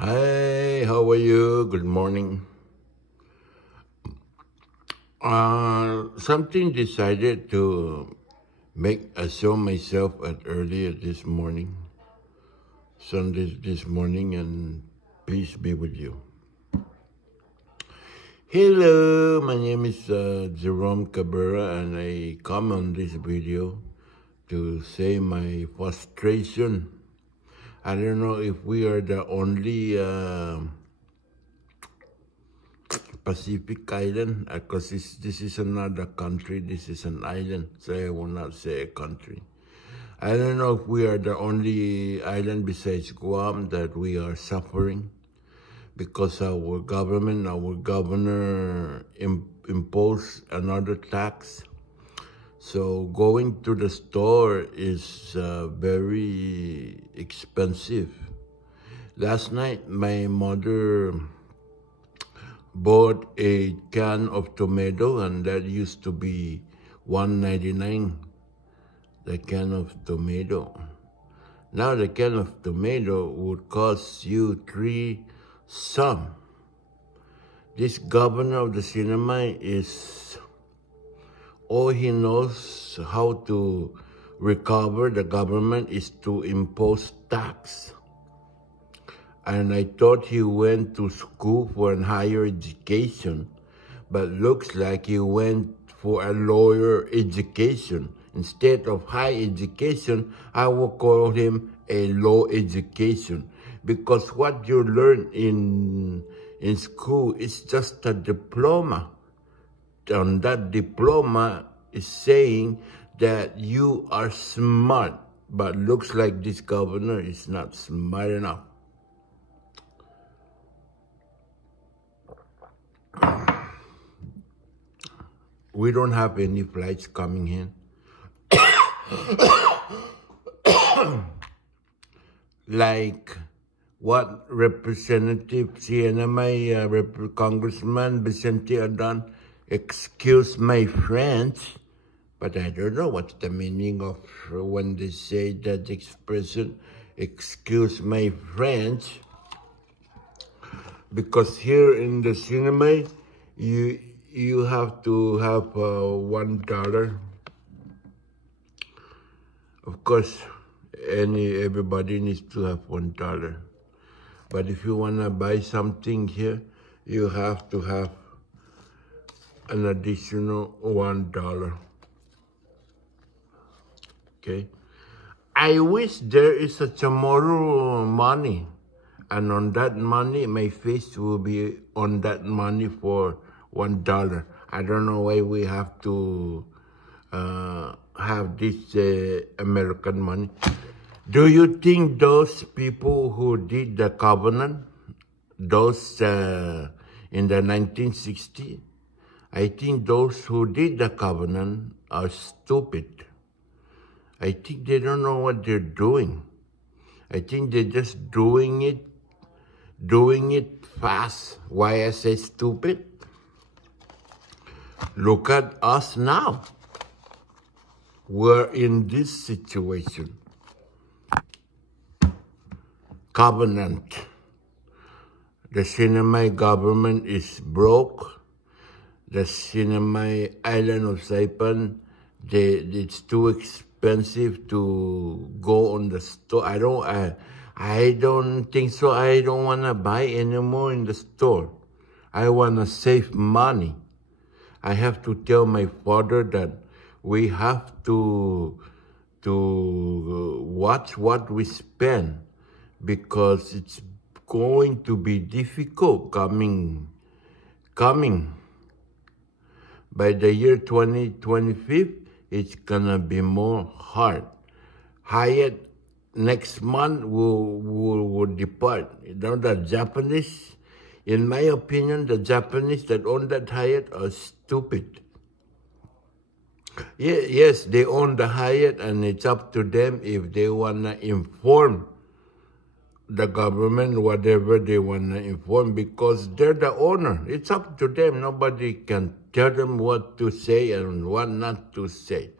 Hi, how are you? Good morning. Something decided to make a show myself at earlier this morning, Sunday this morning, and peace be with you. Hello, my name is Jerome Cabrera, and I come on this video to say my frustration. I don't know if we are the only Pacific Island, because this is another country, this is an island, so I will not say a country. I don't know if we are the only island besides Guam that we are suffering because our government, our governor imposed another tax. So going to the store is very expensive. Last night, my mother bought a can of tomato, and that used to be $1.99, the can of tomato. Now the can of tomato would cost you $3 some. This governor of the cinema is, all he knows how to recover the government is to impose tax. And I thought he went to school for a higher education, but looks like he went for a lower education. Instead of high education, I will call him a low education, because what you learn in school is just a diploma. And that diploma is saying that you are smart, but looks like this governor is not smart enough. We don't have any flights coming in. Like what Representative CNMI, Congressman Vicente Adan, excuse my French, but I don't know what's the meaning of when they say that expression, excuse my French, because here in the cinema, you have to have $1. Of course, everybody needs to have $1. But if you wanna buy something here, you have to have an additional $1. Okay. I wish there is a tomorrow money, and on that money, my face will be on that money for $1. I don't know why we have to have this American money. Do you think those people who did the covenant, those in the 1960s, I think those who did the covenant are stupid. I think they don't know what they're doing. I think they're just doing it fast. Why I say stupid? Look at us now. We're in this situation. Covenant. The Sinai government is broke. The Sinai island of Saipan, it's too expensive to go on the store. I don't think so. I don't want to buy anymore in the store. I want to save money. I have to tell my father that we have to watch what we spend, because it's going to be difficult coming. By the year 2025, it's gonna be more hard. Hyatt next month will depart. You know, the Japanese, in my opinion, the Japanese that own that Hyatt are stupid. Yes, they own the Hyatt, and it's up to them if they want to inform the government whatever they want to inform, because they're the owner. It's up to them. Nobody can tell them what to say and what not to say.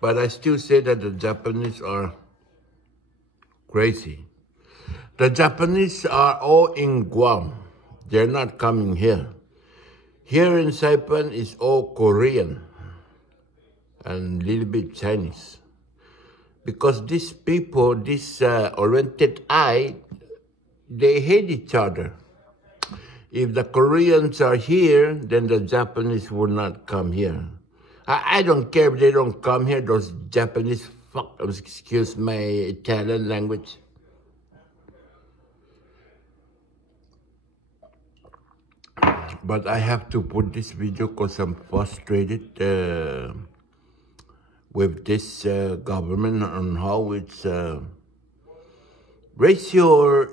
But I still say that the Japanese are crazy. The Japanese are all in Guam. They're not coming here. Here in Saipan is all Korean and a little bit Chinese. Because these people, this oriented eye, they hate each other. If the Koreans are here, then the Japanese will not come here. I don't care if they don't come here, those Japanese fuck, excuse my Italian language. But I have to put this video because I'm frustrated with this government on how it's raise your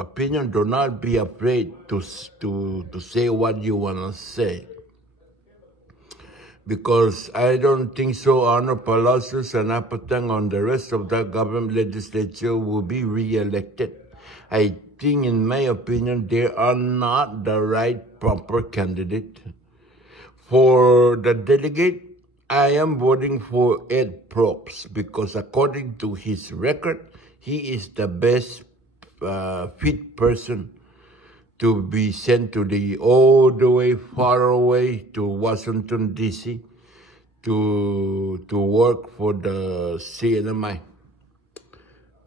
opinion. Do not be afraid to say what you want to say. Because I don't think so Arnold Palacios and Apatang and the rest of the government legislature will be re-elected. I think, in my opinion, they are not the right proper candidate. For the delegate, I am voting for Ed Probst because according to his record, he is the best fit person to be sent to the all the way far away to Washington, D.C. to work for the CNMI.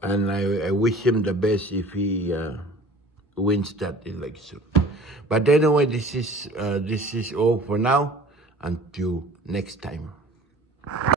And I wish him the best if he wins that election. But anyway, this is all for now. Until next time.